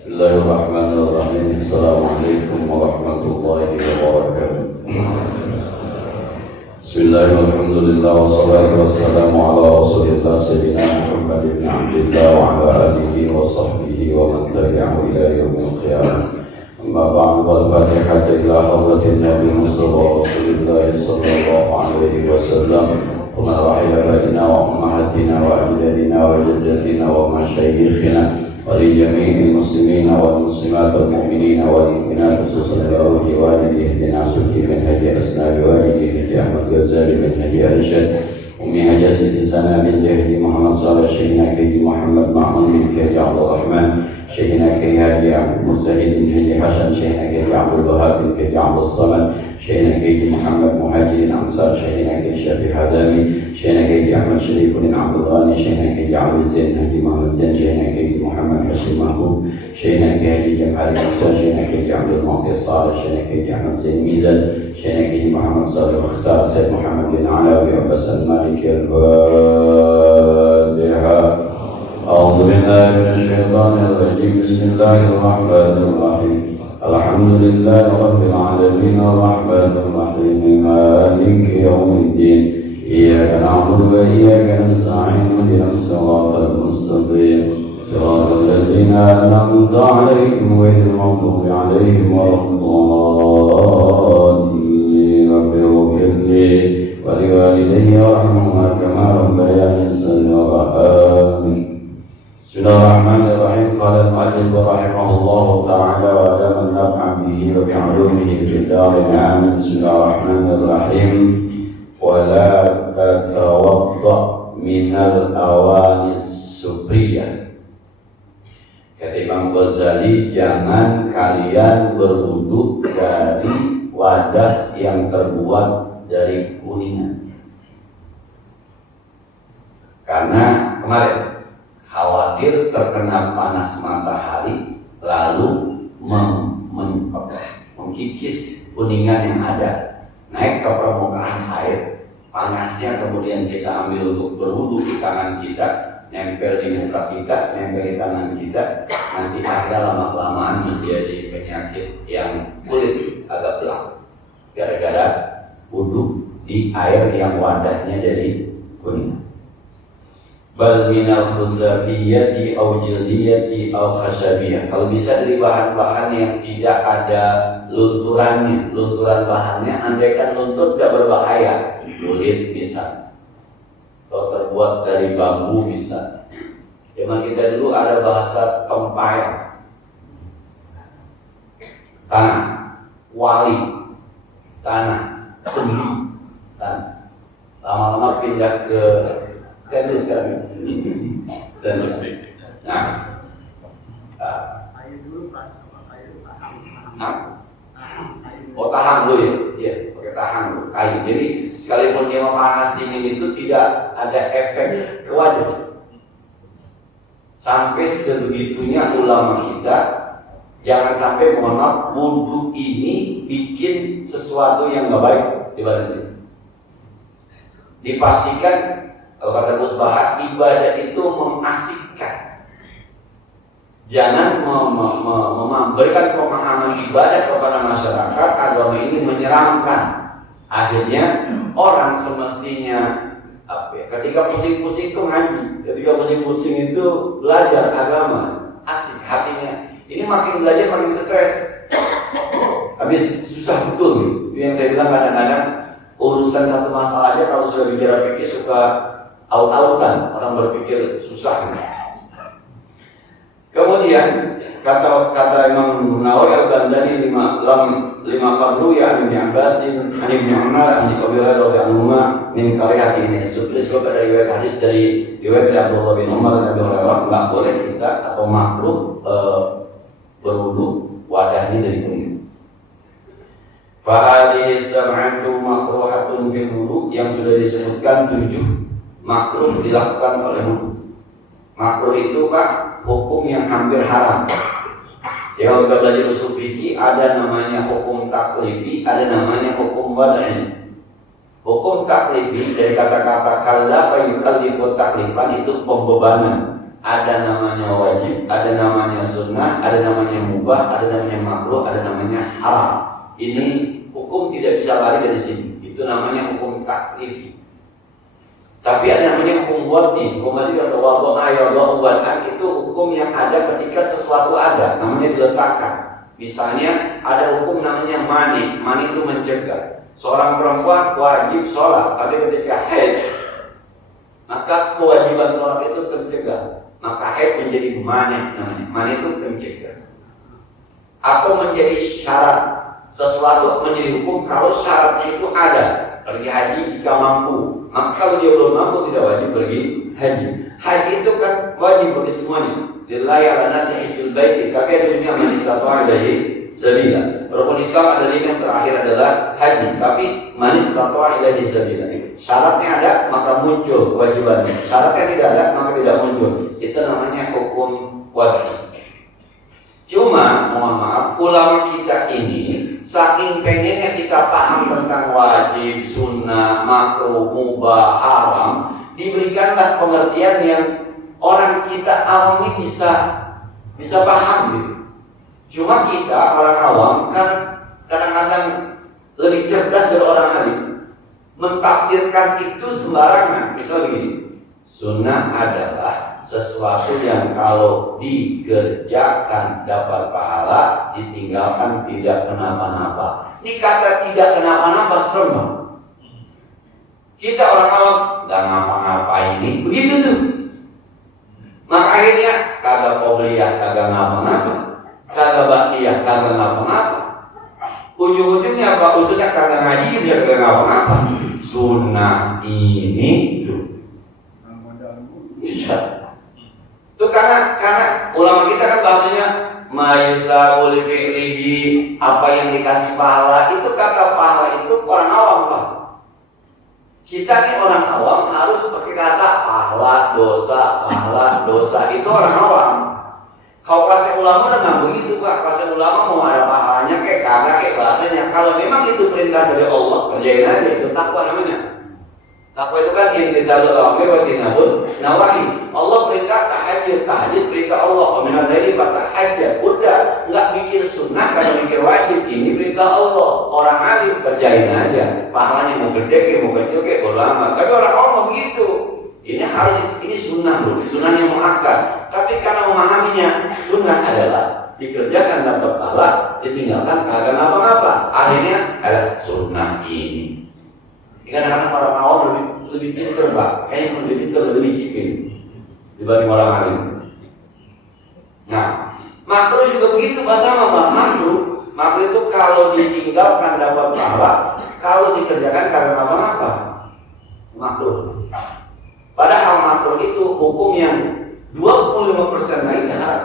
Bismillahirrahmanirrahim. Assalamualaikum warahmatullahi wabarakatuh. Bismillahirrahmanirrahim. Wassalatu wassalamu ala rasulillah sayyidina Muhammad ibn Abdillah wa ala alihi wa sahbihi wa man tabi'ahu ila yaumil qiyamah. Amma ba'du, al-Fatihah ila hadratin Nabi Mustafa Rasulillah sallallahu alaihi wasallam. Wa rahibatina wa ummahatina wa ajdadina wa jaddatina wa masyayikhina ولجميع المسلمين والمسلمات والمؤمنين والمؤمنات خصوصا لروح والده اهدنا سبحي من هدي اسناد والده هدي احمد غزالي من هدي ارشد امي هجاسه سنا من هدي محمد صالح شيخنا كيدي محمد معمر من كيدي عبد الرحمن شيخنا كيدي هادي عبد المزهد من هدي حسن شيخنا كيدي عبد الوهاب من كيدي عبد الصمد شيخنا كيدي محمد مهاجر الانصار شيخنا كيدي شفيع حدامي شيخنا كيدي احمد شريف بن عبد الغني شيخنا كيدي عبد الزين هدي محمد زين شيخنا كيدي محمد حسين محبوب شيخنا كيدي جمال المختار شيخنا كيدي عبد المعطي الصالح شيخنا كيدي احمد زين ميزان شيخنا كيدي محمد صالح المختار سيد محمد بن علاوي عباس المالكي الفاتحه. أعوذ بالله من الشيطان الرجيم. بسم الله الرحمن الرحيم. الحمد لله رب العالمين الرحمن الرحيم مالك يوم الدين إياك نعبد وإياك نستعين اهدنا الصراط المستقيم صراط الذين أنعمت عليهم غير المغضوب عليهم ولا الضالين. رب اغفر لي ولوالدي وارحمهما كما ربياني صغيرا. آمين. Bismillahirrahmanirrahim. Qala al-mu'allif rahimahullahu ta'ala wa adaman naf'an bihi wa bi'ulumihi fid darin. Amin. Bismillahirrahmanirrahim. Wa la tatawadda minal awanis subriyah. Kata Imam Ghazali, jangan kalian berwudu dari wadah yang terbuat dari kuningan. Karena kemarin khawatir terkena panas matahari lalu mengkikis kuningan yang ada, naik ke permukaan air, panasnya kemudian kita ambil untuk berwudu di tangan kita, nempel di muka kita, nempel di tangan kita, nanti akhirnya lama-kelamaan menjadi penyakit yang kulit agak gelap gara-gara wudu di air yang wadahnya jadi kuning. Bal minal khuzafiyati au jildiyati au khashabiyah. Kalau bisa dari bahan-bahan yang tidak ada lunturannya, lunturan bahannya, andaikan luntur tidak berbahaya, kulit bisa, atau terbuat dari bambu bisa. Zaman kita dulu ada bahasa tempayan, tanah, wali, tanah, tebu, tanah. Lama-lama pindah ke stainless kan? Stainless. Nah, tahang dulu ya, pakai tahang dulu, kayu. Jadi sekalipun dia panas dingin itu tidak ada efek ke wajah. Sampai sebegitunya ulama kita, jangan sampai mohon maaf wudu ini bikin sesuatu yang nggak baik di badan kita. Dipastikan, kalau kata Gus Bahar, ibadah itu mengasikkan. Jangan memberikan pemahaman ibadah kepada masyarakat, agama ini menyeramkan. Akhirnya orang semestinya ketika pusing-pusing itu ngaji, ketika pusing-pusing itu belajar agama, asik hatinya. Ini makin belajar makin stres. Habis susah betul gitu. Itu yang saya bilang kadang-kadang urusan satu masalah aja kalau sudah bicara fikih suka aut-autan, orang berpikir susah. Kemudian kata Imam Nawawi Al-Bandari lima fardu ya Ibnu Abbasin, Ibnu Umar, Ibnu Qabilah radhiyallahu min karihati ini. Sublis kepada riwayat hadis dari riwayat Abdullah bin Umar dan Abu Hurairah, enggak boleh kita atau makruh berwudu wadahnya dari kuning. Fahadhi sab'atu makruhatun fil wudu, yang sudah disebutkan 7 makruh dilakukan oleh wudu. Makruh itu Pak, hukum yang hampir haram. Ya, kalau kita belajar usul fikih ada namanya hukum taklifi, ada namanya hukum wad'i. Hukum taklifi dari kata-kata kallafa yukallifu taklifan, itu pembebanan. ada namanya wajib, ada namanya sunnah, ada namanya mubah, ada namanya makruh, ada namanya haram. Ini hukum tidak bisa lari dari sini. Itu namanya hukum taklifi. Tapi ada namanya hukum wadi. Hukum wadi atau wadu'an itu hukum yang ada ketika sesuatu ada, namanya diletakkan. Misalnya ada hukum namanya mani. Mani itu mencegah. Seorang perempuan wajib sholat, tapi ketika haid, maka kewajiban sholat itu tercegah. Maka haid menjadi mani namanya. Mani itu mencegah. Atau menjadi syarat. Sesuatu menjadi hukum kalau syaratnya itu ada. Pergi haji jika mampu. Maka kalau dia belum mampu tidak wajib pergi haji. Haji itu kan wajib bagi semuanya. Lillahi ala nasi hijjul baiti. Tapi ada juga man istata'a ilaihi sabila. Rukun Islam ada yang terakhir adalah haji. Tapi man istata'a ilaihi sabila. Syaratnya ada maka muncul kewajibannya. Syaratnya tidak ada maka tidak muncul. Itu namanya hukum wajib. Cuma, mohon maaf, ulama kita ini saking pengennya kita paham tentang wajib, sunnah, makruh, mubah, haram, diberikanlah pengertian yang orang kita awam ini bisa paham gitu. Cuma kita orang awam kan kadang-kadang lebih cerdas dari orang alim, mentafsirkan itu sembarangan. Misal begini, sunnah adalah sesuatu yang kalau dikerjakan dapat pahala, ditinggalkan tidak kenapa-napa. Ini kata tidak kenapa-napa serem. Kita orang awam nggak ngapa-ngapa ini, begitu tuh. Maka akhirnya kagak qobliyah, kagak ngapa-ngapa, kagak baqiyah, kagak ngapa-ngapa. Ujung-ujungnya apa? Ujungnya kagak ngaji, dia kagak ngapa-ngapa. Sunnah ini tuh. Bisa. Itu karena ulama kita kan bahasanya mayusaul fi'lihi, apa yang dikasih pahala. Itu kata pahala itu orang awam, Pak. Kita nih orang awam harus pakai kata pahala dosa itu orang awam. Kalau kasih ulama dengan begitu, Pak. Kasih ulama mau ada pahalanya kayak kagak kayak bahasanya. Kalau memang itu perintah dari Allah, kerjain aja. Itu takwa namanya. Takwa itu kan yang kita lakukan nawahi. Allah perintah tahajud perintah Allah. Aminal dari tahajud. Udah, nggak mikir sunnah, kalau mikir wajib. Ini perintah Allah. Orang alim kerjain aja. Pahalanya mau gede kayak mau kecil kayak bodo amat. Tapi orang awam begitu. Ini sunnah loh, sunnah yang muakkad. Tapi karena memahaminya, sunnah adalah dikerjakan dapat pahala, ditinggalkan kagak ngapa-ngapa. Akhirnya adalah sunnah ini. Kadang-kadang orang awam lebih pintar, Pak. Kayaknya lebih pintar, lebih licin dibanding orang alim. Nah, makruh juga begitu, Pak, sama, Pak. Makruh itu kalau ditinggalkan dapat pahala, kalau dikerjakan karena apa-apa. Makruh. Padahal makruh itu hukum yang 25% lainnya haram.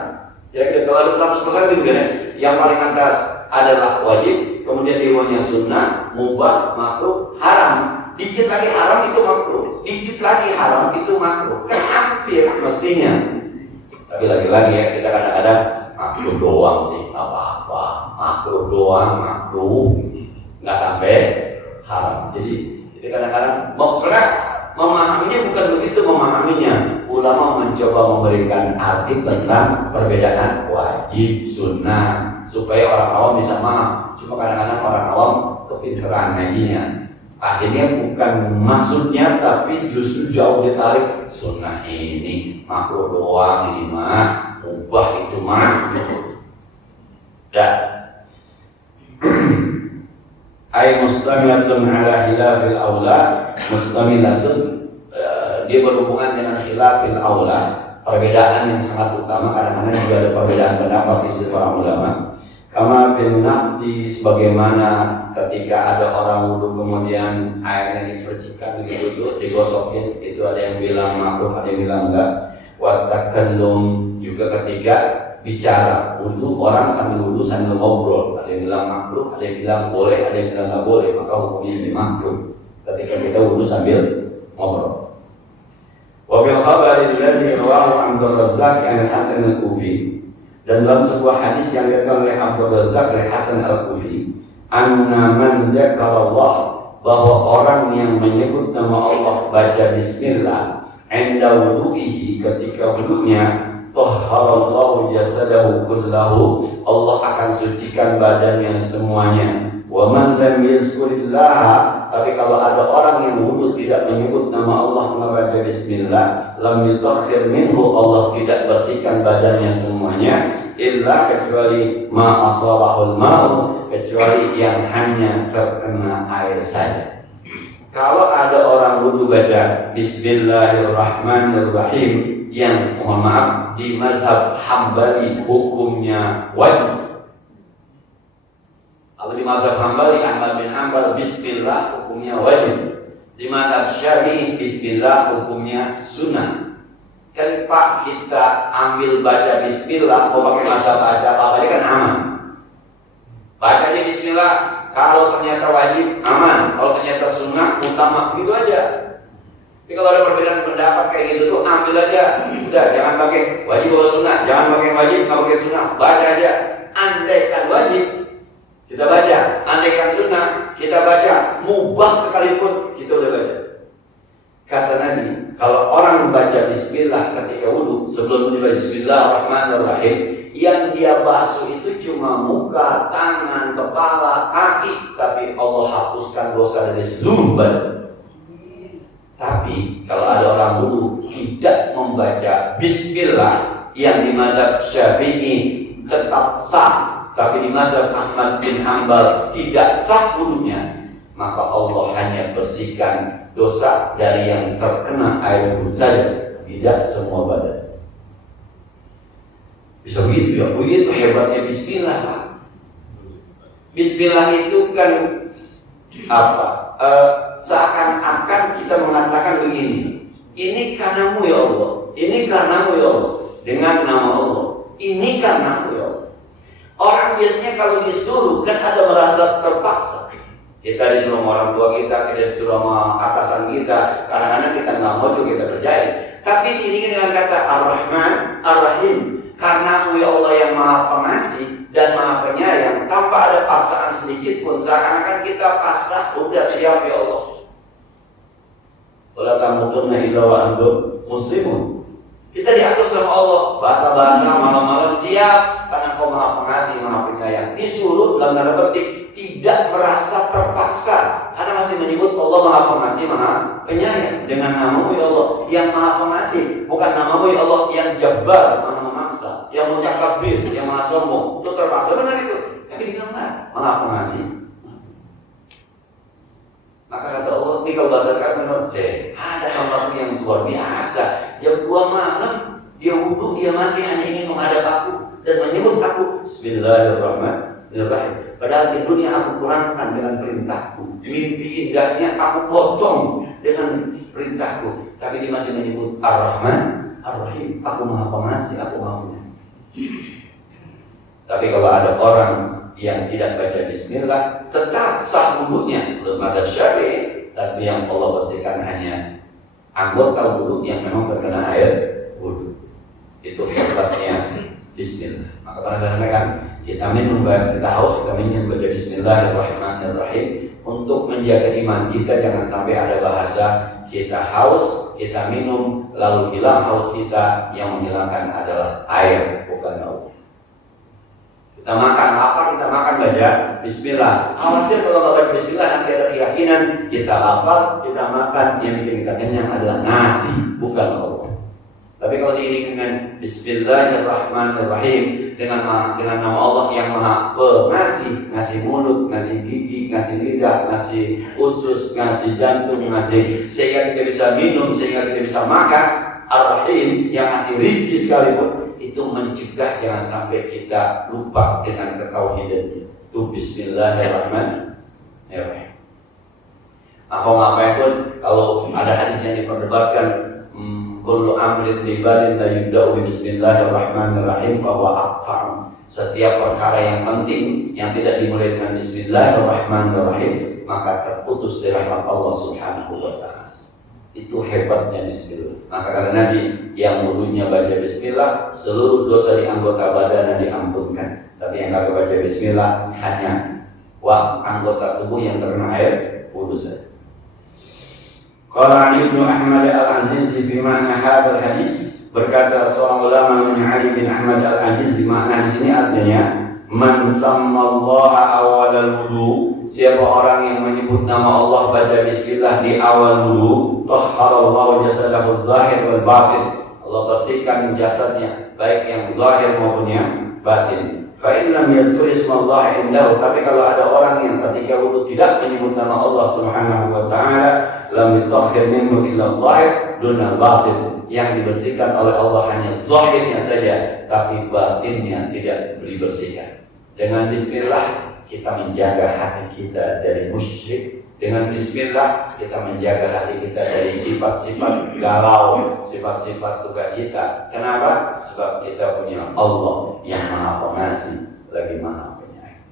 Ya, kalau ada 100% itu kan, yang paling atas adalah wajib, kemudian di bawahnya sunnah, mubah, makruh, haram. Dikit lagi haram itu makruh, dikit lagi haram itu makruh. Kan hampir mestinya. Tapi lagi-lagi ya, kita kadang-kadang makruh doang sih, apa-apa. Makruh doang, makruh, nggak sampai haram. Jadi kadang-kadang sebenarnya memahaminya bukan begitu memahaminya. Ulama mencoba memberikan arti tentang perbedaan wajib, sunnah, supaya orang awam bisa paham. Cuma kadang-kadang orang awam kepintaran ngajinya. Akhirnya bukan maksudnya, tapi justru jauh ditarik. Sunnah ini makruh doang, ini mah ubah itu mah. Dan ay mustamilatun ala khilafil aula, mustamilatun dia berhubungan dengan khilafil aula, perbedaan yang sangat utama. Kadang-kadang juga ada perbedaan pendapat di sisi para ulama. Kama fil nafti, sebagaimana ketika ada orang wudhu kemudian airnya dipercikan gitu, digosokin, itu ada yang bilang makruh, ada yang bilang enggak. Wa takallum, juga ketika bicara wudhu, orang sambil wudhu sambil ngobrol, ada yang bilang makruh, ada yang bilang boleh, ada yang bilang enggak boleh, maka hukumnya jadi makruh ketika kita wudhu sambil ngobrol. Wa bil khabari alladhi rawahu Abdul Razzaq an Hasan al-Kufi, dan dalam sebuah hadis yang diriwayatkan oleh Abdul Razzaq dari Hasan al-Kufi, anna man dzakara Allah, bahwa orang yang menyebut nama Allah baca bismillah, Inda wudu'ihi, ketika wudunya, tahharallahu jasadahu kullahu, Allah akan sucikan badannya semuanya. Wa man lam yazkurillah, tapi kalau ada orang yang wudu tidak menyebut nama Allah, membaca bismillah, lam yutahhir minhu, Allah tidak bersihkan badannya semuanya, illa kecuali ma asabahul ma'u, kecuali yang hanya terkena air saja. Kalau ada orang wudu baca bismillahirrahmanirrahim, yang mohon maaf di mazhab Hambali hukumnya wajib. Kalau di mazhab Hambali, Ahmad bin Hanbal, bismillah hukumnya wajib. Di mazhab Syafi'i, bismillah hukumnya sunnah. Kan Pak, kita ambil baca bismillah, mau pakai mazhab apa aja kan aman. Baca aja bismillah, kalau ternyata wajib aman, kalau ternyata sunnah utama, gitu aja. Tapi kalau ada perbedaan pendapat kayak gitu tuh ambil aja, udah jangan pakai wajib atau sunnah, jangan pakai wajib, nggak pakai sunnah, baca aja. Andaikan wajib kita baca, andaikan sunnah kita baca, mubah sekalipun kita udah baca. Kata Nabi, kalau orang membaca bismillah ketika wudu, sebelum dibaca bismillahirrahmanirrahim, yang dia basuh itu cuma muka, tangan, kepala, kaki, tapi Allah hapuskan dosa dari seluruh badan. Tapi kalau ada orang wudu tidak membaca bismillah, yang di mazhab Syafi'i tetap sah, tapi di mazhab Ahmad bin Hanbal tidak sah wudunya, maka Allah hanya bersihkan dosa dari yang terkena air wudu saja, tidak semua badan. Bisa begitu ya? Begitu hebatnya bismillah. Bismillah itu kan apa? Seakan-akan kita mengatakan begini, ini karenamu ya Allah, ini karenamu ya Allah, dengan nama Allah, ini karenamu ya Allah. Orang biasanya kalau disuruh kan ada merasa terpaksa. Kita disuruh sama orang tua kita disuruh sama atasan kita, kadang-kadang kita nggak mau juga kita kerjain. Tapi diiringi dengan kata Ar-Rahman, Ar-Rahim, karenamu ya Allah yang Maha Pengasih dan Maha Penyayang, tanpa ada paksaan sedikit pun, seakan-akan kita pasrah, udah siap ya Allah. Wala tamutunna illa wa antum muslimun. Kita diatur sama Allah, bahasa-bahasa malam-malam siap, karena Kau Maha Pengasih, Maha Penyayang. Disuruh dalam tanda petik tidak merasa terpaksa, karena masih menyebut Allah Maha Pengasih, Maha Penyayang dengan nama-Mu ya Allah yang Maha Pengasih, bukan nama-Mu ya Allah yang Jabbar, Maha Memaksa, yang Mutakabbir, yang Maha Sombong. Itu terpaksa, benar itu. Tapi dibilang Maha Pengasih. Maka kata Allah, ini kalau bahasa sekarang menurut saya, ada hamba yang luar biasa. Jam 2 malam, dia wudhu, dia mati hanya ingin menghadap aku dan menyebut aku Bismillahirrahmanirrahim. Padahal di dunia aku kurangkan dengan perintahku, mimpi indahnya aku potong dengan perintahku, tapi dia masih menyebut Ar-Rahman, Ar-Rahim. Aku Maha Pengasih, aku Maha Penyayang. Tapi kalau ada orang yang tidak baca bismillah, tetap sah wudhunya menurut mazhab Syafi'i, tapi yang Allah bersihkan hanya anggota wudhu yang memang terkena air wudhu. Itu hebatnya bismillah. Maka pada saat sampaikan, kita minum, kita haus, kita minum baca bismillahirrahmanirrahim untuk menjaga iman kita. Jangan sampai ada bahasa kita haus, kita minum, lalu hilang haus kita, yang menghilangkan adalah air, bukan Allah. Kita makan lapar, kita makan baca bismillah. Khawatir kalau nggak baca bismillah nanti ada keyakinan kita lapar, kita makan, yang bikin kita kenyang adalah nasi, bukan Allah. Tapi kalau diiringi dengan Bismillahirrahmanirrahim, dengan nama Allah yang Maha Pengasih, ngasih mulut, ngasih gigi, ngasih lidah, ngasih usus, ngasih jantung, ngasih sehingga kita bisa minum, sehingga kita bisa makan. Ar-Rahim yang ngasih rezeki sekalipun, itu mencegah jangan sampai kita lupa dengan ketauhidan. Itu Bismillahirrahmanirrahim. Apa ngapain pun, kalau ada hadis yang diperdebatkan, kullu amrin libalin la yubda'u bismillahirrahmanirrahim bahwa aqfa'u. Setiap perkara yang penting yang tidak dimulai dengan bismillahirrahmanirrahim, maka terputus dari rahmat Allah Subhanahu wa ta'ala. Itu hebatnya bismillah. Maka kata Nabi, yang wudunya baca bismillah, seluruh dosa di anggota badannya diampunkan. Tapi yang kagak baca bismillah, hanya anggota tubuh yang terkena air wudu saja. Qala Ali bin Ahmad Al-Azizi fi ma'na hadzal hadis, berkata seorang ulama namanya Ali bin Ahmad Al-Azizi, makna di sini artinya man sammallaha awalal wudu, siapa orang yang menyebut nama Allah baca bismillah di awal wudu, tahharallahu jasadahu zahir wal batin, Allah bersihkan jasadnya baik yang zahir maupun yang batin. Fa in lam yadhkur ismallah indahu, tapi kalau ada orang yang ketika wudu tidak menyebut nama Allah Subhanahu wa taala, lam yutahhir minhu illa zahir duna batin, yang dibersihkan oleh Allah hanya zahirnya saja, tapi batinnya tidak dibersihkan. Dengan bismillah kita menjaga hati kita dari musyrik. Dengan bismillah kita menjaga hati kita dari sifat-sifat galau, sifat-sifat duka cita. Kenapa? Sebab kita punya Allah yang Maha Pengasih lagi Maha Penyayang.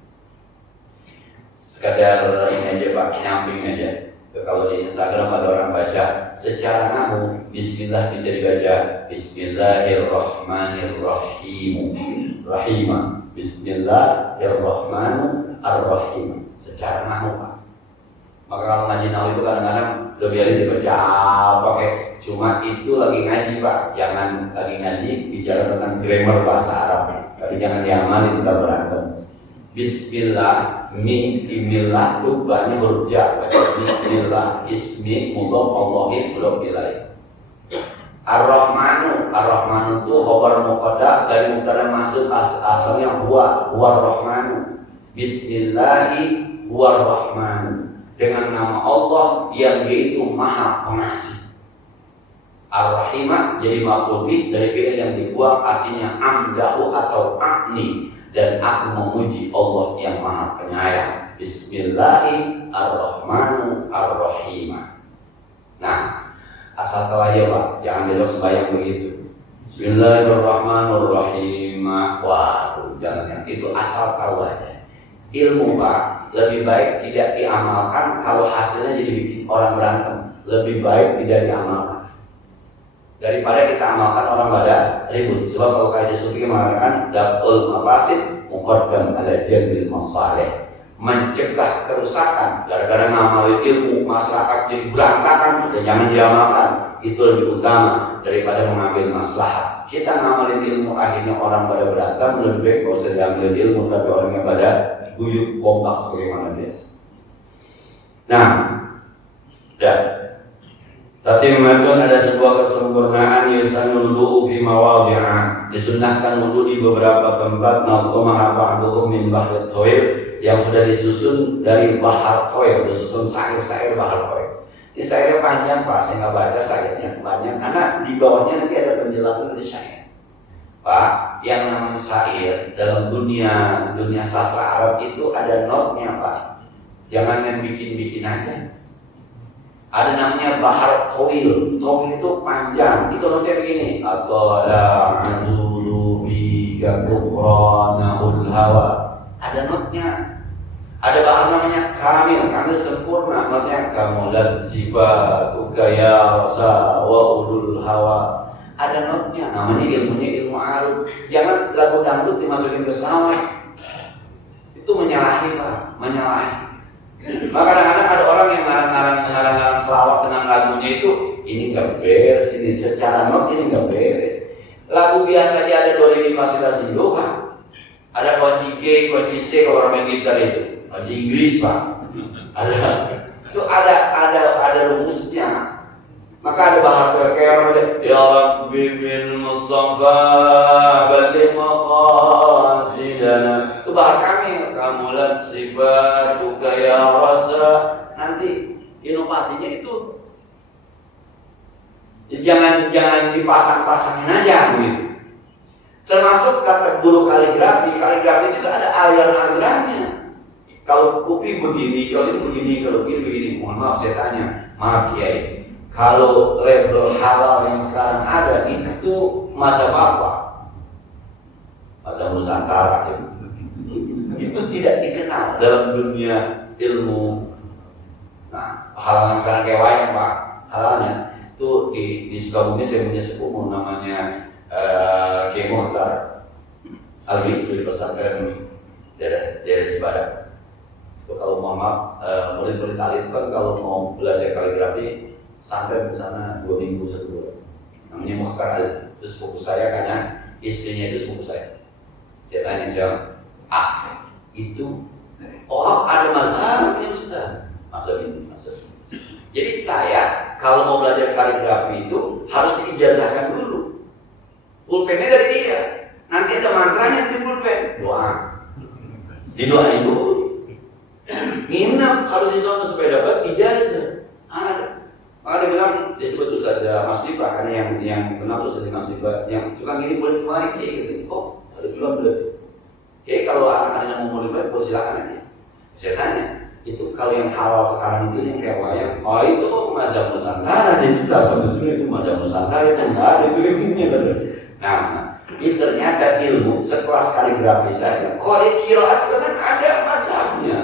Sekadar ini aja Pak, nyamping aja. Kalau di Instagram ada orang baca secara nahu, bismillah bisa dibaca Bismillahirrahmanirrahim. Rahimah. Bismillahirrahmanirrahim. Secara nahu Pak. Maka kalau ngaji nahu itu kadang-kadang lebih hari dibaca pakai, cuma itu lagi ngaji Pak, jangan lagi ngaji bicara tentang grammar bahasa Arab, tapi jangan diamali, kita berantem. Bismillah, imillah itu banyak huruf ja, bismillah, ismi, mudhof, Allahi, mudhof ilaih. Ar-Rahmanu itu khabar muqaddam dari mubtada mahdzuf, asalnya huwa rahmanu. Bismillahi huwa rahmanu, dengan nama Allah yang dia itu Maha Pengasih. Ar-Rahimah jadi maf'ul bih dari fi'il yang dibuang, artinya amdahu atau a'ni, dan aku memuji Allah yang Maha Penyayang. Bismillahirrahmanirrahim. Nah, asal tahu aja Pak, jangan belok sembahyang begitu. Bismillahirrahmanirrahim. Waduh, jangan yang itu, asal tahu aja. Ilmu Pak lebih baik tidak diamalkan kalau hasilnya jadi bikin orang berantem. Lebih baik tidak diamalkan daripada kita amalkan orang pada ribut. Sebab kalau kaidah sufi mengatakan daf'ul mafasid muqaddam ala jalbil masalih, mencegah kerusakan gara-gara ngamalin ilmu masyarakat jadi berantakan, sudah jangan diamalkan. Itu lebih utama daripada mengambil maslahat. Kita ngamalin ilmu akhirnya orang pada berantem, lebih baik kalau usah diambil ilmu tapi orangnya pada guyup kompak sebagaimana biasa. Nah, Tatimmatun, ada sebuah kesempurnaan, yusanul wudu fi mawadhi'a, disunnahkan wudu di beberapa tempat, nazamaha ba'duhum min bahri thair, yang sudah disusun dari bahar thair, disusun sair-sair bahar thair. Ini sairnya panjang Pak, saya nggak baca sairnya panjang karena di bawahnya nanti ada penjelasan dari syair. Pak, yang namanya syair dalam dunia sastra Arab itu ada notnya Pak, jangan main bikin-bikin aja. Ada namanya bahar tawil. Tawil itu panjang. Itu notnya begini. At-tala'adulu bika kufranahul hawa. Ada notnya. Ada bahar namanya kamil. Kamil sempurna. Notnya kamulat sifatuka ya rasa wa ulul hawa. Ada notnya. Namanya ilmunya ilmu aruf. Jangan lagu dangdut dimasukin ke selawat. Itu menyalahi Pak. Menyalahi. Maka kadang-kadang ada orang yang ngarang-ngarang selawat dengan lagunya itu, ini nggak beres, ini secara not ini nggak beres. Lagu biasa aja ada do re mi fa sol la si do Pak. Ada kunci G, kunci C kalau orang main gitar itu, kunci Inggris Pak. Itu ada rumusnya. Maka ada bahasa kayak orang ada ya Rabbi bil Mustafa balligh maqasidana. Itu bahasa kami, kamulat sifatuka ya rasa. Nanti inovasinya itu jangan dipasang-pasangin aja gitu. Termasuk kata guru kaligrafi itu ada aliran-alirannya. Kalau kopi begini, kalau ini begini, kalau ini begini. Mohon maaf saya tanya, maaf Kiai, kalau label halal yang sekarang ada itu mazhab apa? Mazhab Nusantara itu tidak dikenal dalam dunia ilmu. Nah, halal yang sekarang kayak wayang Pak, halalnya itu di Sukabumi saya punya sepupu namanya Kiai Muhtar Alwi, itu di pesantren daerah Cibadak. Kalau mau maaf, murid-murid alim kan kalau mau belajar kaligrafi santai di sana 2 minggu 1 bulan. Namanya Mukhtar Ali, itu sepupu saya karena istrinya itu sepupu saya. Saya tanya siapa? Itu ada mazhabnya Ustaz. Mazhab ini. Jadi saya kalau mau belajar kaligrafi itu harus diijazahkan dulu. Pulpennya dari dia. Nanti ada mantranya di pulpen. Doa. Didoain dulu. Minum harus disonok supaya dapat ijazah. Ada. Maka dia bilang disebut Ustaz Mas Diba karena yang kenal Ustaz Mas Diba yang suka ngirim boleh kemari kayak gitu. Oh, ada bilang boleh. Oke, kalau anak-anaknya mau mulai boleh silakan aja. Saya tanya, itu kalau yang halal sekarang itu yang kayak wayang, itu mazhab Nusantara, dia juga sebenarnya itu mazhab Nusantara itu nggak ada pilihnya. Nah, ini ternyata ilmu sekelas kaligrafi saja. Kalau qiraat itu kan ada mazhabnya,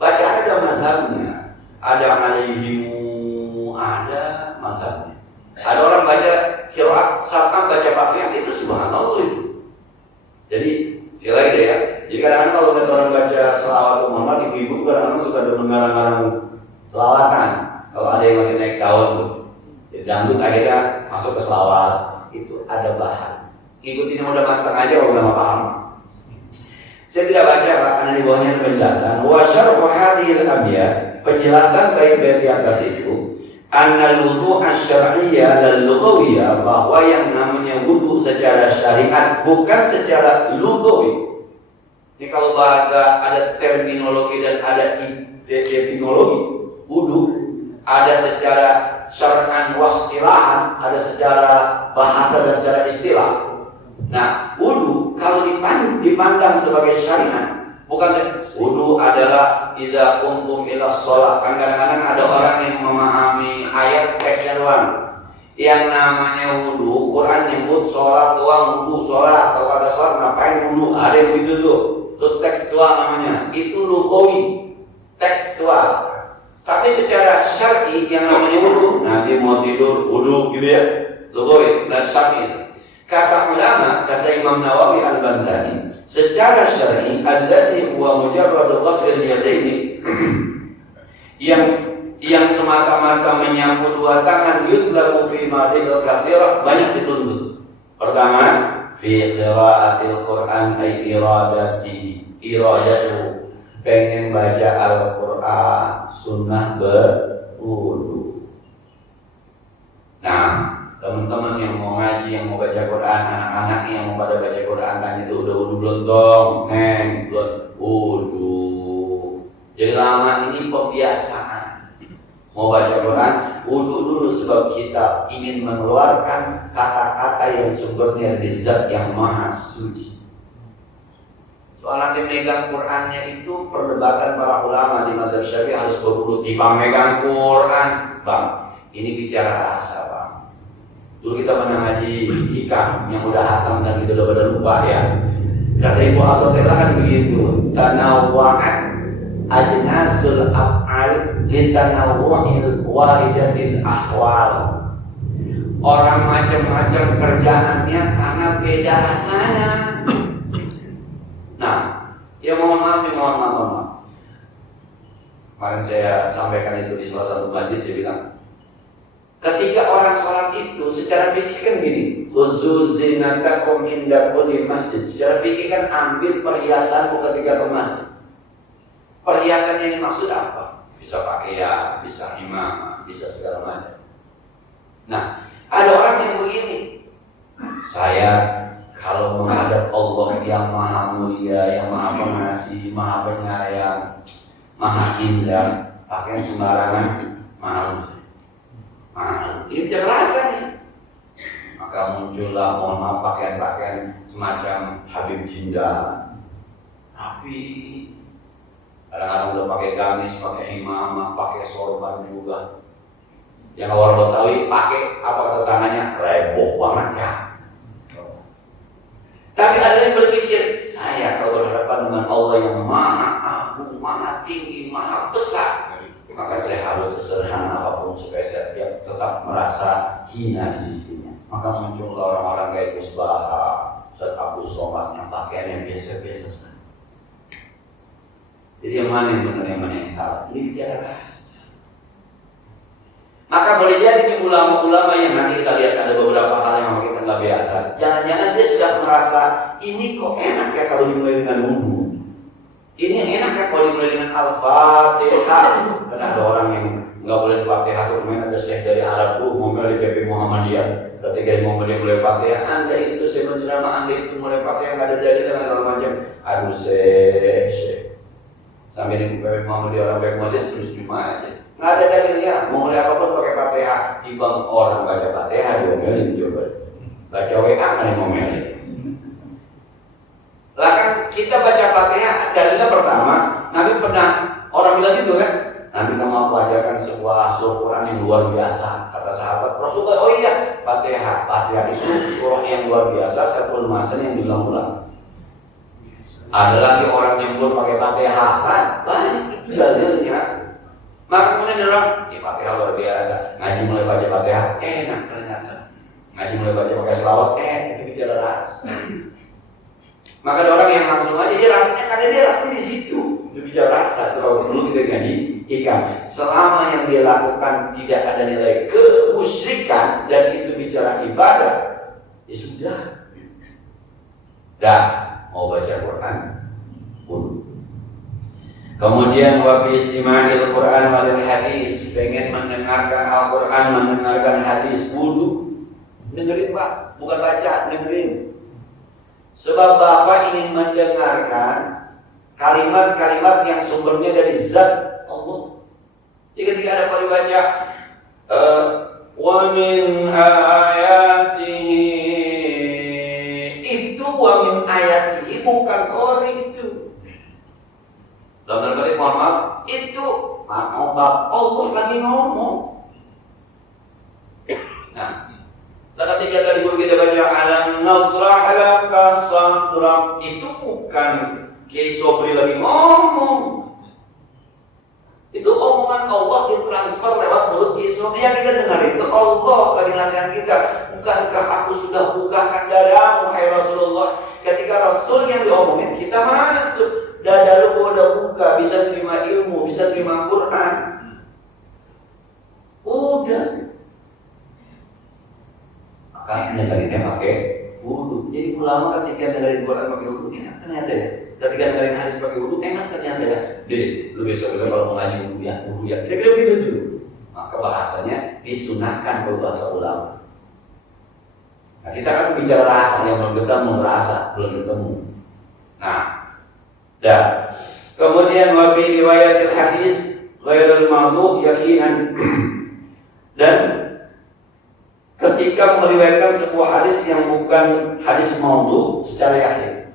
bacaan ada mazhabnya, ada alihimu, ada mazhabnya. Ada orang baca qiraat, saat baca Fatihah itu subhanallah itu. Jadi sekali lagi ya. Jadi kadang-kadang kalau kita orang baca selawat Muhammad, ibu-ibu kadang-kadang suka ada mengarang-arang selawatan. Kalau ada yang lagi naik daun tuh, jadi dangdut akhirnya masuk ke selawat. Itu ada bahan. Ikutin yang udah matang aja kalau nggak paham. Saya tidak baca karena di bawahnya ada penjelasan. Wa syarhu hadhil abyad, penjelasan bait-bait di atas itu. Annal wudu asy-syar'iyyah dan lughawiyah, bahwa yang namanya wudu secara syariat bukan secara lughawi. Ini kalau bahasa ada terminologi dan ada etimologi. Wudu ada secara syar'an wastilahan, ada secara bahasa dan secara istilah. Nah, wudu kalau dipandang sebagai syariat, bukan wudu adalah idza qumtum ila shalah. Kadang-kadang ada orang yang memahami ayat teksnya doang. Yang namanya wudu, Quran nyebut sholat doang, wudu sholat. Kalau ada sholat ngapain wudu? Ada yang begitu tuh. Itu tekstual namanya. Itu lughawi, tekstual. Tapi secara syar'i yang namanya wudu, nanti mau tidur wudu gitu ya. Lughawi dan syar'i itu. Kata ulama, kata Imam Nawawi Al-Bandani, secara syar'i alladhi huwa mujarradu ghaslil yadaini yang semata-mata menyapu 2 tangan yutlabu fi madil katsirah, banyak dituntut. Pertama, fi qiraatil Quran ay iradatu, pengen baca Al-Quran, sunnah berwudu. Nah, teman-teman yang mau ngaji, yang mau baca Quran, anak-anak yang mau pada baca Quran kan itu udah wudu belum dong, belum wudu. Jadi lama ini pembiasaan. Mau baca Quran, wudu dulu sebab kita ingin mengeluarkan kata-kata yang sumbernya dari Zat yang Maha Suci. Soal nanti megang Qurannya itu perdebatan para ulama di mazhab Syafi'i harus berwudu. Timbang megang Quran, Bang. Ini bicara rasa, Bang. Dulu kita pernah ngaji hikam yang udah hatam dan kita udah pada lupa ya. Kata Ibu Al-Fatihah kan begitu, tanawwa'at ajnasul af'al litanawwu'il waridatil ahwal. Orang macam-macam kerjaannya karena beda rasanya. Nah, ya mohon maaf. Kemarin saya sampaikan itu di salah satu majlis, saya bilang, ketika orang sholat itu secara fikih kan gini, khuzu zinatakum inda kulli masjid. Secara fikih kan ambil perhiasanmu ketika ke masjid. Perhiasan yang dimaksud apa? Bisa pakaian, bisa imamah, bisa segala macam. Nah, ada orang yang begini, saya kalau menghadap Allah yang maha mulia, yang maha pengasih, maha penyayang, maha indah, pakaian sembarangan, mahal. Ini tidak rasa nih. Maka muncullah mohon maaf pakaian-pakaian semacam Habib Jindan. Tapi kadang-kadang udah pakai gamis, pakai imamah, pakai sorban juga. Yang orang Betawi pakai apa kata tangannya reboh banget ya. Tapi ada yang berpikir, saya kalau berhadapan dengan Allah yang maha agung, maha tinggi, maha besar, maka saya harus sesederhana apapun supaya saya tetap merasa hina di sisinya. Maka muncul orang-orang kayak Gus Baha, Ustaz Abdul Somad yang pakaian yang biasa-biasa saja. Jadi yang mana yang benar, yang mana yang salah? Ini bicara rahasia. Maka boleh jadi di ulama-ulama yang nanti kita lihat ada beberapa hal yang kita nggak biasa. Jangan-jangan dia sudah merasa ini kok enak ya kalau dimulai dengan wudhu. Ini enak ya kalau dimulai dengan Al-Fatihah. Karena ada orang yang nggak boleh Fatihah, kemudian ada syekh dari Arab tuh mau di PP Muhammadiyah. Ketika Muhammadiyah mulai Fatihah, Anda itu saya menjelma, Anda itu mulai Fatihah nggak ada dalil dan segala macam. Aduh syekh. Sampai di PP Muhammadiyah orang PP Muhammadiyah terus cuma aja. Nggak ada dalilnya, mau mulai apapun pakai Fatihah. Dibang orang baca Fatihah, diomelin coba. Baca WA kan yang ngomelin. Lah kan kita baca Fatihah, dalilnya pertama, Nabi pernah, orang bilang gitu kan, Nabi mau pelajarkan sebuah surah Quran yang luar biasa. Kata sahabat, Rasulullah, oh iya, Fatihah itu surah yang luar biasa, satu masan yang diulang-ulang. Ada lagi orang yang belum pakai Fatihah, kan? Banyak itu dalilnya. Maka kemudian orang, Fatihah luar biasa, ngaji mulai baca Fatihah, enak ternyata. Ngaji mulai baca pakai selawat, itu bicara rasa. Maka ada orang yang langsung aja, ya rasanya, karena dia rasanya di situ. Itu bicara rasa, kalau dulu kita ngaji ikan. Selama yang dia lakukan tidak ada nilai kemusyrikan dan itu bicara ibadah, ya sudah. Dah, mau baca Quran, pun. Kemudian wabi sima'il Quran walil hadis, pengen mendengarkan Al-Quran, mendengarkan hadis, wudu. Dengerin Pak, bukan baca, dengerin. Sebab Bapak ingin mendengarkan kalimat-kalimat yang sumbernya dari zat Allah. Jadi ketika ada kali baca wa min ayatihi, itu wa min ayatihi bukan qori itu. Dalam arti mohon maaf, itu maaf Allah lagi ngomong. Nah, ketika tadi guru kita baca alam nasrah laka sadrak, itu bukan Kiai Sobri lagi ngomong. Itu omongan Allah ditransfer lewat mulut Kiai Sobri. Yang kita dengar itu Allah lagi nasihat kita. Bukankah aku sudah bukakan dadamu, hai Rasulullah? Ketika Rasul yang diomongin, kita masuk. Dada lu udah buka, bisa terima ilmu, bisa terima Quran. Udah. Maka dengerinnya pakai wudu. Jadi ulama ketika dengerin Quran pakai wudu enak ternyata ya. Ketika dengerin hadis pakai wudu enak ternyata ya. Deh, lu besok kita kalau mau ngaji wudu ya. Kira-kira begitu dulu. Maka bahasanya disunahkan kalau bahasa ulama. Nah, kita kan bicara rasa yang belum ketemu, rasa belum ketemu. Nah, dah. Kemudian wabi riwayatil hadis ghairul ma'dhu yaqinan. Dan ketika meriwayatkan sebuah hadis yang bukan hadis maudhu secara yakin,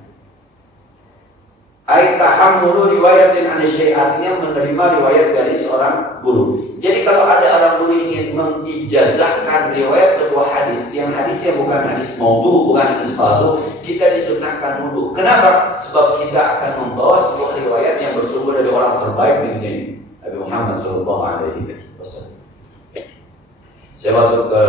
ai tahammulu riwayatin an syai', artinya menerima riwayat dari seorang guru. Jadi kalau ada orang guru ingin mengijazahkan riwayat sebuah hadis yang hadisnya bukan hadis maudhu, bukan hadis palsu, kita disunahkan wudu. Kenapa? Sebab kita akan membawa sebuah riwayat yang bersumber dari orang terbaik di dunia ini, Nabi Muhammad SAW. Saya waktu ke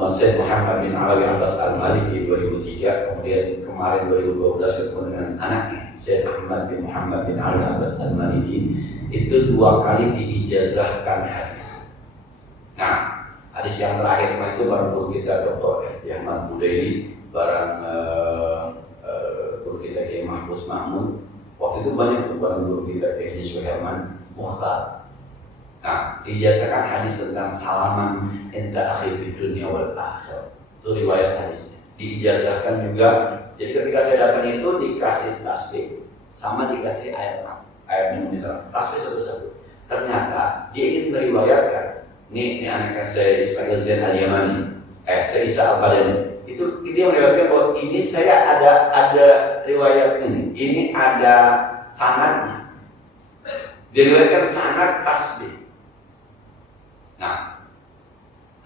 Masjid Muhammad bin Ali Abbas Al-Maliki 2003, kemudian kemarin 2012 ketemu dengan anaknya Syekh Ahmad bin Muhammad bin Ali Abbas Al-Maliki. Itu 2 kali diijazahkan hadis. Nah, hadis yang terakhir kemarin itu barang guru kita Dr. Ahmad Budaili, barang guru kita Kiai Mahfuz Mahmud. Waktu itu banyak barang guru kita Kiai Suherman Mukhtar. Nah, diijazahkan hadis tentang salaman inta akhir di dunia wal akhir. Itu riwayat hadisnya. Diijazahkan juga. Jadi ketika saya datang itu dikasih tasbih sama dikasih air minum mineral. Tasbih satu-satu. Ternyata dia ingin meriwayatkan. Ini anaknya saya Ismail Zain Al-Yamani. Saya Isa Al-Badani. Itu dia meriwayatkan bahwa ini saya ada riwayat ini. Ini ada sanadnya. Diriwayatkan sanad tasbih. Nah,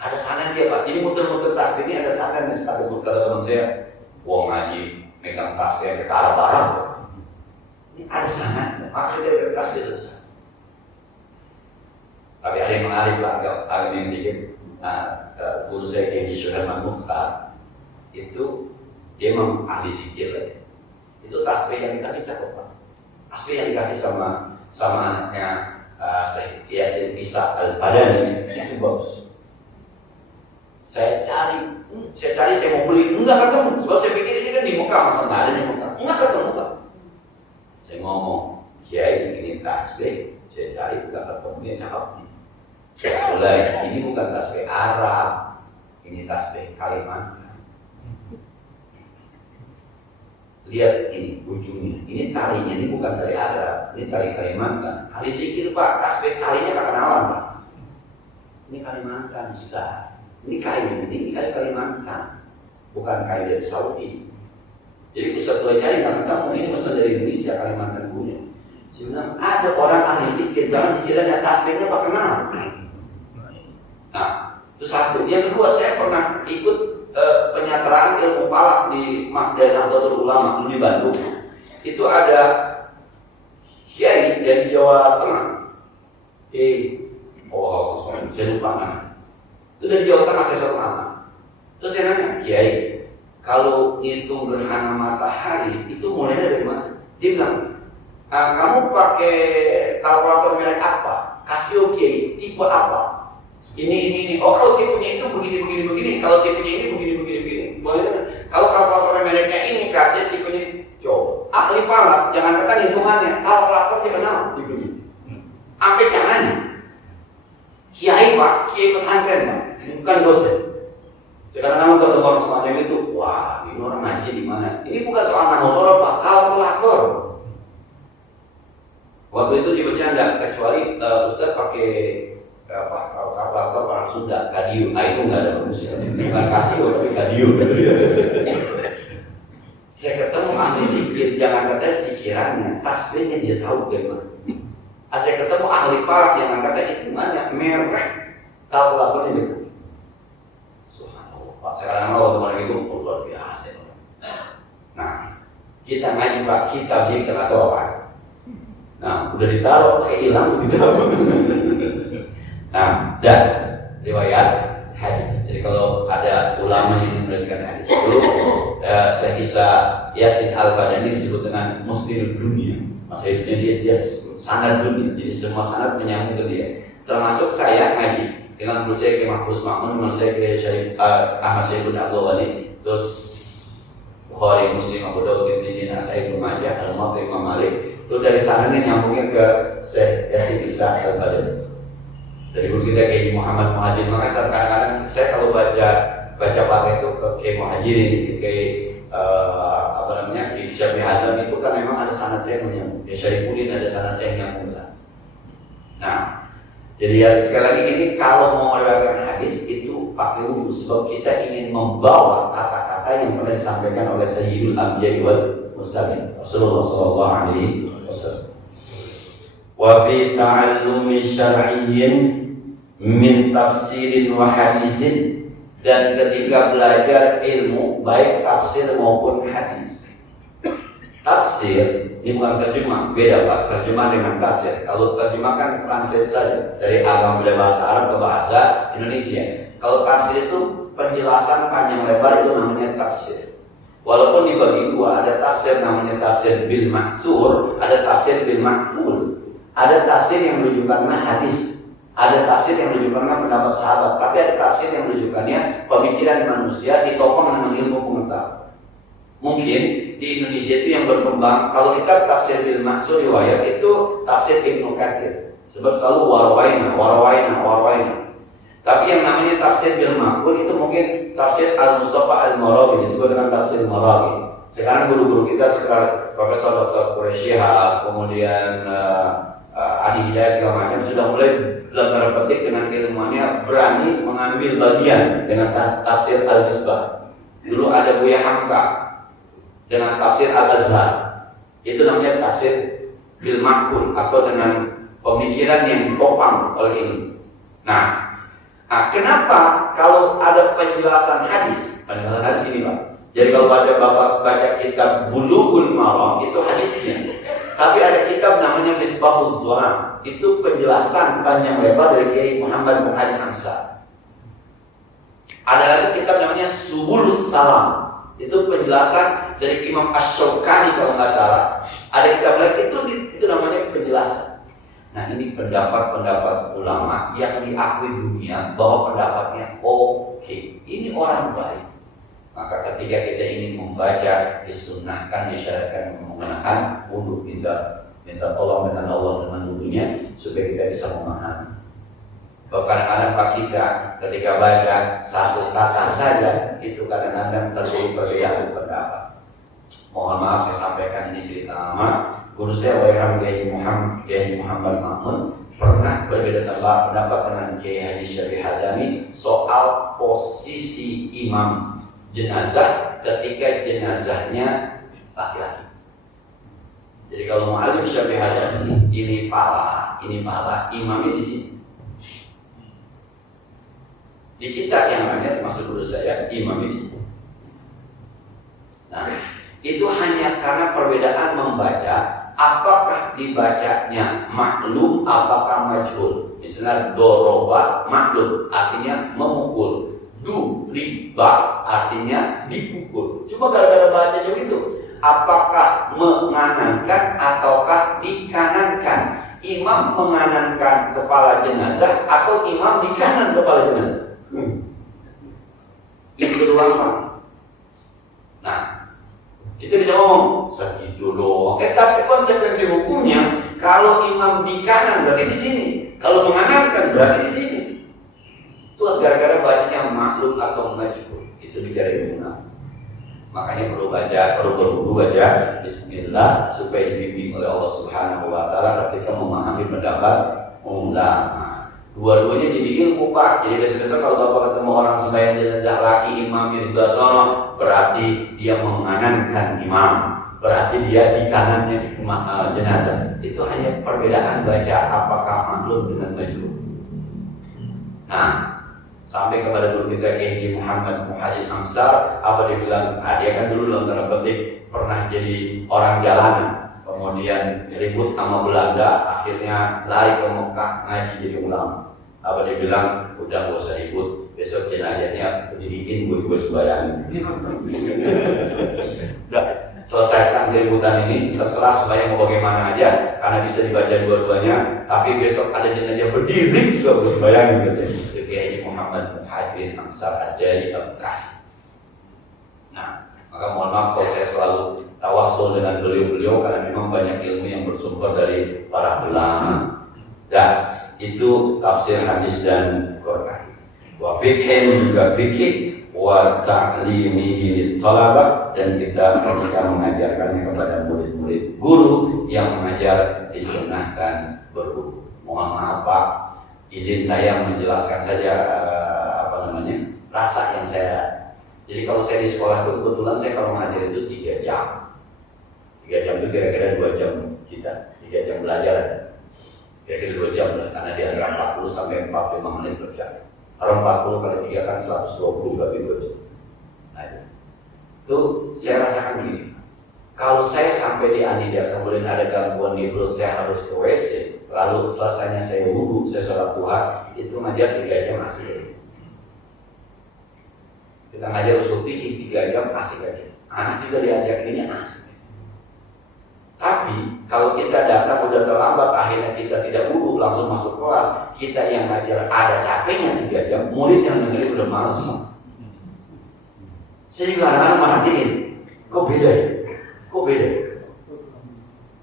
ada sanad dia Pak. Jadi muter-muter tasbih ini ada sanadnya. Ada muter teman saya, wong ngaji megang tasbih yang ke arah barat. Ini ada sanadnya. Maka dia megang tasbih selesai. Tapi ada yang menarik Pak, agak yang dikit. Nah, guru saya Kiai Suherman Mukhtar itu dia memang ahli zikir ya. Itu tasbih yang dikasih cakep Pak. Tasbih yang dikasih sama anaknya Yasin Isa Al-Badani itu bagus. Saya cari, saya mau beli, enggak ketemu. Sebab saya pikir ini kan di Mekah, masa nggak ada di Mekah, enggak ketemu kan. Saya ngomong, Kiai ini tasbih, saya cari enggak ketemu, dia cakap nih. Saya mulai, ini bukan tasbih Arab, ini tasbih Kalimantan. Lihat ini ujungnya, ini talinya, ini bukan tali Arab, ini tali Kalimantan. Tali zikir Pak, tasbih talinya tak kenalan Pak. Ini Kalimantan sudah, ini kayu, ini kayu Kalimantan, bukan kayu dari Saudi. Jadi Ustaz tua cari tak ketemu, ini pesan dari Indonesia, Kalimantan punya. Saya bilang ada orang ahli zikir, jangan zikirnya tasbihnya Pak kenal. Nah, itu satu. Yang kedua, saya pernah ikut penyatraan ilmu falak di Nahdlatul Ulama di Bandung. Itu ada kiai dari Jawa Tengah. Saya lupa nama. Itu dari Jawa Tengah, saya satu nama. Terus saya nanya, Kiai, kalau ngitung gerhana matahari itu mulainya dari mana? Dia bilang, kamu pakai kalkulator merek apa? Casio Kiai, tipe apa? Ini. Oh, kalau tipenya itu begini. Kalau tipenya ini begini. Kalau kalkulator mereknya ini, katanya tipenya coba. Ahli falak, jangan kata hitungannya. Kalkulator dikenal tipenya. Sampai caranya. Kiai Pak, kiai pesantren Pak, bukan dosen. Kadang-kadang ketemu orang semacam itu, wah, ini orang ngaji di mana? Ini bukan soal nahosoro Pak, kalkulator. Waktu itu dia bercanda, kecuali Ustaz pakai kalkulator orang Sunda, kadio. Nah itu nggak ada manusia. Bukan kasih, tapi kadio. Saya ketemu ahli zikir, jangan kata zikirannya, tasbihnya dia tahu bagaimana. Saya ketemu ahli falak, jangan kata hitungannya, merek kalkulatornya dia. Subhanallah Pak, sekarang kalau teman itu luar biasa. Nah, kita ngaji Pak, kita bikin atau apa? Nah, udah ditaruh, kayak hilang gitu. Nah, dan riwayat hadis. Jadi kalau ada ulama yang memberikan hadis itu, saya bisa Yasin Al-Badani disebut dengan muslim dunia. Maksudnya dia sanad dunia. Jadi semua sanad menyambung ke dia. Termasuk saya ngaji dengan guru saya ke Mahfuz Ma'mun, guru saya ke Syarif Ahmad Syekhul Abdul Wali, terus Bukhari, Muslim, Abu Dawud, Tirmidzi, Nasai, Ibnu Majah, Al-Muwatta, Imam Malik. Itu dari sanadnya nyambungin ke Syekh Yasin Isa Al-Badani. Dari guru kita Kiai Muhammad Muhajir. Maka kadang-kadang saya kalau baca pakai itu ke Kiai Muhajirin, Kiai Kiai Syafi'i Hazam itu kan memang ada sanad saya menyambung. Kiai Syarifudin ada sanad saya menyambung. Nah, jadi ya sekali lagi ini kalau mau meriwayatkan hadis itu pakai wudhu, sebab kita ingin membawa kata-kata yang pernah disampaikan oleh Sayyidul Anbiya wal Mursalin Rasulullah sallallahu alaihi wasallam. Wa fi ta'allumi syar'iyyin min tafsirin wa hadisin, dan ketika belajar ilmu baik tafsir maupun hadis. Tafsir ini bukan terjemah, beda Pak, terjemah dengan tafsir. Kalau terjemah kan translate saja dari agama bahasa Arab ke bahasa Indonesia. Kalau tafsir itu penjelasan panjang lebar, itu namanya tafsir. Walaupun dibagi dua, ada tafsir namanya tafsir bil maksur, ada tafsir bil makmul. Ada tafsir yang menunjukkannya hadis, ada tafsir yang menunjukkannya pendapat sahabat, tapi ada tafsir yang menunjukkannya pemikiran manusia ditopang dengan ilmu pengetahuan. Mungkin di Indonesia itu yang berkembang, kalau kita tafsir bil maksur riwayat itu tafsir Ibnu Katsir, sebab selalu warwaina. Tapi yang namanya tafsir bil makmul itu mungkin tafsir Al-Mustafa Al-Marawi, disebut dengan tafsir Marawi. Sekarang guru-guru kita sekarang Profesor Dr. Quraisy Shihab, kemudian Adi Hidayat segala macam sudah mulai dalam tanda petik dengan ilmuannya berani mengambil bagian dengan tafsir Al-Misbah. Dulu ada Buya Hamka dengan tafsir Al-Azhar, itu namanya tafsir bil makul atau dengan pemikiran yang ditopang oleh ini. Nah, kenapa kalau ada penjelasan hadis ini Pak? Jadi kalau baca kitab Bulughul Maram itu hadisnya. Tapi ada kitab namanya Misbahul Zuhad, itu penjelasan panjang lebar dari Kiai Muhammad Muhajir Hamzah. Ada lagi kitab namanya Subulus Salam, itu penjelasan dari Imam Asy-Syaukani kalau nggak salah. Ada kitab lagi itu namanya penjelasan. Nah, ini pendapat-pendapat ulama yang diakui dunia bahwa pendapatnya oke. Ini orang baik. Maka ketika kita ingin membaca, disunnahkan, disyariatkan menggunakan wudu, minta tolong dengan Allah dengan wudunya supaya kita bisa memahami. Kadang-kadang Pak kita ketika baca satu kata saja itu kadang-kadang terjadi perbedaan pendapat. Mohon maaf saya sampaikan ini cerita lama. Guru saya Wahab Kiai Muhammad Mahmud pernah berbeda pendapat dengan Kiai Haji Syarif Hadami soal posisi imam jenazah ketika jenazahnya laki-laki. Jadi kalau Mu'alim Syarif Hadami ini pala, imamnya di sini. Di kitab yang lainnya termasuk guru saya imamnya di sini. Nah, itu hanya karena perbedaan membaca. Apakah dibacanya maklum, apakah majhul? Misalnya doroba maklum, artinya memukul. Riba artinya dipukul. Cuma gara-gara bacanya begitu. Apakah menganankan ataukah dikanankan? Imam menganankan kepala jenazah atau imam di kanan kepala jenazah? Itu doang, Pak. Nah, kita bisa ngomong segitu doang. Tapi konsekuensi hukumnya kalau imam di kanan berarti di sini, kalau menganankan berarti di sini. Itu gara-gara bacanya maklum atau majhul. Itu bicara ilmu. Makanya perlu berwudu baca Bismillah supaya dibimbing oleh Allah Subhanahu Wa Taala ketika memahami pendapat ulama. Dua-duanya jadi ilmu, Pak. Jadi besok-besok kalau Bapak ketemu orang sembahyang jenazah laki imamnya di sebelah sono, berarti dia menganankan imam, berarti dia di kanannya di jenazah. Itu hanya perbedaan baca apakah maklum dengan majhul. Nah, sampai kepada guru kita Kiai Muhammad Muhajir Hamzah, apa dia bilang? Dia kan dulu dalam tanda petik pernah jadi orang jalanan, kemudian ribut sama Belanda, akhirnya lari ke Mekah ngaji jadi ulama. Apa dia bilang? Udah gak usah ribut, besok jenazahnya berdiriin gue sembahyang. Udah selesaikan keributan ini, terserah sembahyang mau bagaimana aja, karena bisa dibaca dua-duanya. Tapi besok ada jenazah berdiri juga gue sembahyang gitu. Kiai Muhammad Muhajir Hamzah Ad-Dari Al-Bekasi. Nah, maka mohon maaf kalau saya selalu tawassul dengan beliau-beliau karena memang banyak ilmu yang bersumber dari para ulama. Dan itu tafsir hadis dan Quran. Wa fikhin juga fikih, wa ta'limihi talabah, dan kita ketika mengajarkannya kepada murid-murid, guru yang mengajar disunnahkan berwudu. Mohon maaf Pak, izin saya menjelaskan saja rasa yang saya. Jadi kalau saya di sekolah itu kebetulan saya kalau mengajar itu 3 jam. 3 jam itu kira-kira 2 jam kita, 3 jam belajar. Kira-kira 2 jam lah, karena dia antara 40 sampai 45 menit per jam. Kalau 40 kali 3 kan 120 berarti 2 jam. Nah itu saya rasakan begini. Kalau saya sampai di Anida kemudian ada gangguan di perut, saya harus ke WC, lalu selesainya saya wudu, saya sholat duha, itu ngajar 3 jam asik. Kita ngajar usul fikih 3 jam asik aja. Anak juga diajak ini asik. Tapi kalau kita datang udah terlambat, akhirnya kita tidak wudu langsung masuk kelas, kita yang ngajar ada capeknya 3 jam, murid yang dengerin udah males. Saya juga anak-anak merhatiin, kok beda ya? Kok beda?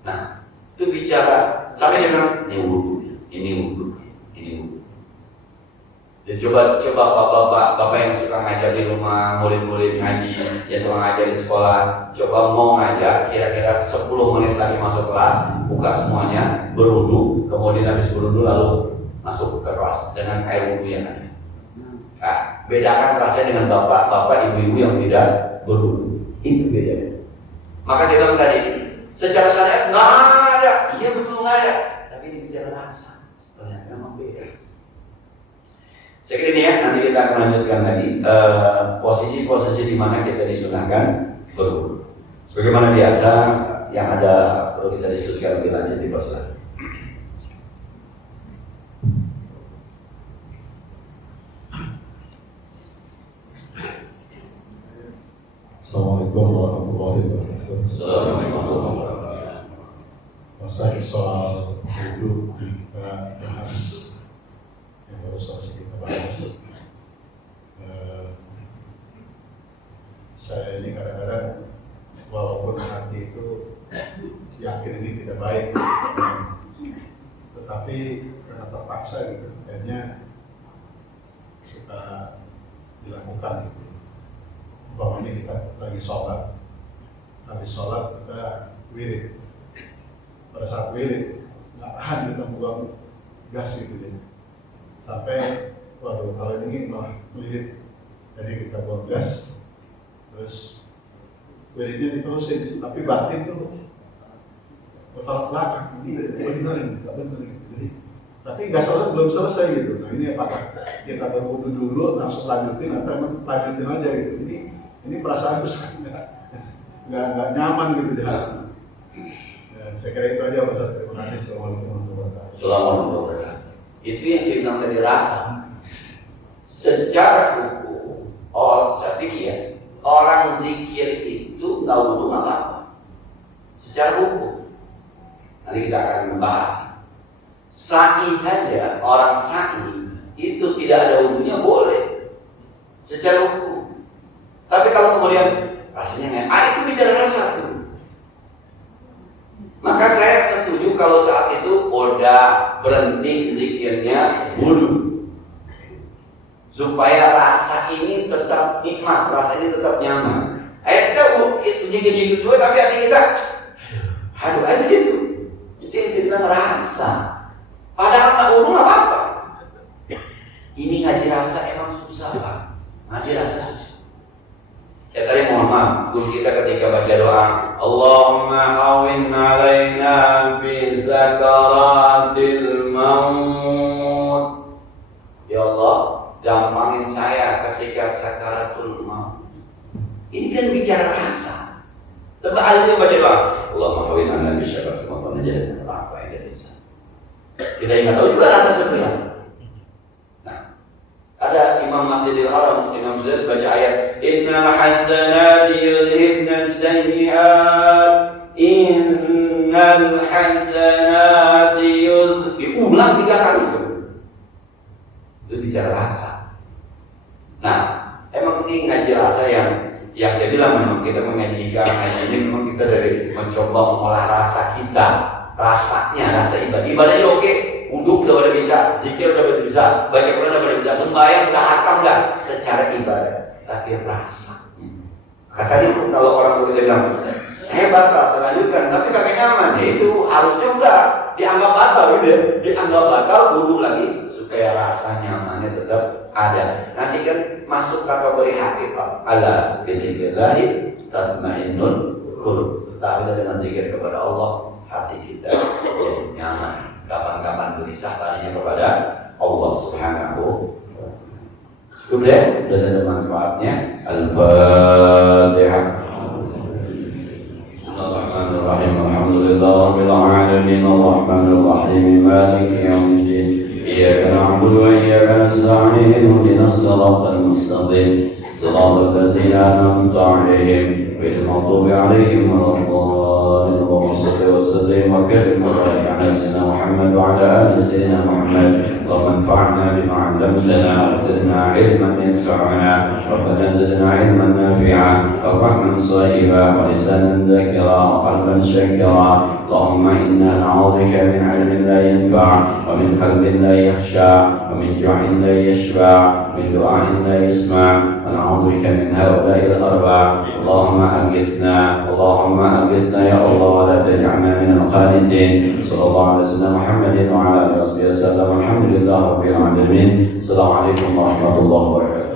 Nah, itu bicara sampai saya bilang, ini wudu. Ya, coba bapak yang suka ngajar di rumah, murid-murid ngaji, yang suka ngajar di sekolah, coba mau ngajar kira-kira 10 menit lagi masuk kelas, buka semuanya, berwudu, kemudian habis berwudu lalu masuk ke kelas dengan air wudu yang ada. Nah, bedakan rasanya dengan bapak, ibu-ibu yang tidak berwudu. Itu bedanya. Maka saya bilang tadi, secara syariat nggak ada, iya betul nggak ada, tapi ini bicara rasa, ternyata memang beda. Saya kira ini ya, nanti kita akan lanjutkan lagi posisi-posisi di mana kita disunahkan berwudu. Sebagaimana biasa, yang ada perlu kita diskusikan lebih lanjut di persoalan. Assalamualaikum warahmatullahi wabarakatuh. Assalamualaikum warahmatullahi wabarakatuh. Masih soal dulu kita bahas yang baru selesai kita bahas. Saya ini kadang-kadang walaupun hati itu yakin ini tidak baik, tetapi karena terpaksa gitu, akhirnya suka dilakukan gitu. Umpamanya kita lagi sholat, habis sholat kita wirid. Pada saat wirid, nggak tahan kita buang gas gitu ya. Sampai, waduh kalau ini malah melilit, jadi kita buang gas, terus wiridnya diterusin, tapi batin tuh bertolak belakang, ini benar ini, nggak benar ini. Tapi nggak salah belum selesai gitu. Nah ini apakah kita berwudu dulu langsung lanjutin atau emang lanjutin aja gitu? Ini perasaan nggak nyaman gitu ya. Saya kira itu aja Pak Ustaz. Terima kasih. Assalamualaikum warahmatullahi wabarakatuh. Itu yang saya bilang tadi rasa. Secara hukum, saya pikir orang zikir itu nggak wudu nggak apa-apa. Secara hukum, nanti kita akan membahas. Sa'i saja, orang sa'i itu tidak ada wudunya boleh secara hukum. Tapi kalau kemudian rasanya nggak, itu bicara rasa tuh. Maka saya setuju kalau saat itu udah berhenti zikirnya wudu, supaya rasa ini tetap nikmat, rasa ini tetap nyaman. Kita zikir dua, tapi hati kita, aduh gitu. Itu yang saya bilang rasa. Padahal nggak wudu nggak apa-apa. Ini ngaji rasa emang susah Pak. Ngaji rasa susah. Ya tadi mohon maaf, guru kita ketika baca doa, Allahumma hawin alaina fi sakaratil maut. Ya Allah, gampangin saya ketika sakaratul maut. Ini kan bicara rasa. Tapi akhirnya baca doa, Allahumma hawin alaina fi sakaratil maut. Aja apa yang dia bisa. Kita ingat tahu juga rasa seperti apa. Ada Imam Masjidil Haram, Imam Sudais baca ayat Innal hasanati yudhibna sayyi'at Innal hasanati diulang 3 kali itu bicara rasa. Nah, emang ini ngaji rasa yang saya bilang memang kita mengajikan ngaji ini memang kita dari mencoba mengolah rasa kita, rasanya, rasa ibadahnya oke. Untuk udah bisa, zikir udah bisa, baca Quran udah bisa, sembahyang udah hatam dah secara ibadah, tapi rasa. Tadi pun kalau orang bekerja bilang, saya batal, saya lanjutkan, tapi kagak nyaman, ya itu harusnya udah dianggap batal gitu ya, dianggap batal, duduk lagi supaya rasa nyamannya tetap ada. Nanti kan masuk kategori hati Pak, ala bidzikrillahi tatmainnul qulub. Tapi dengan zikir kepada Allah, hati kita jadi nyaman. Kapan-kapan gelisah tadinya kepada Allah Subhanahu. Sudah ada manfaatnya. Al-Fatihah. Bismillahirrahmanirrahim. Alhamdulillahirabbil alamin arrahmanir rahim maliki yaumiddin. Iyyaka na'budu wa iyyaka nasta'in ihdinas siratal mustaqim. Siratal ladzina an'amta 'alaihim ghairil maghdubi 'alaihim waladdallin. اللهم صل وسلم وكرم وبارك على سيدنا محمد وعلى ال سيدنا محمد. اللهم انفعنا بما علمتنا وزدنا علما ينفعنا. ربنا زدنا علما نافعا وفهما صائبا ولسانا ذاكرا وقلبا شاكرا. اللهم انا نعوذ بك من علم لا ينفع ومن قلب لا يخشع ومن جوع لا يشبع ومن دعاء لا يسمع ونعوذ بك من هؤلاء الاربع. اللهم اغثنا يا الله ولا تجعلنا من القانتين. صلى الله على سيدنا محمد وعلى اله وصحبه وسلم. الحمد لله رب العالمين. السلام عليكم ورحمه الله وبركاته.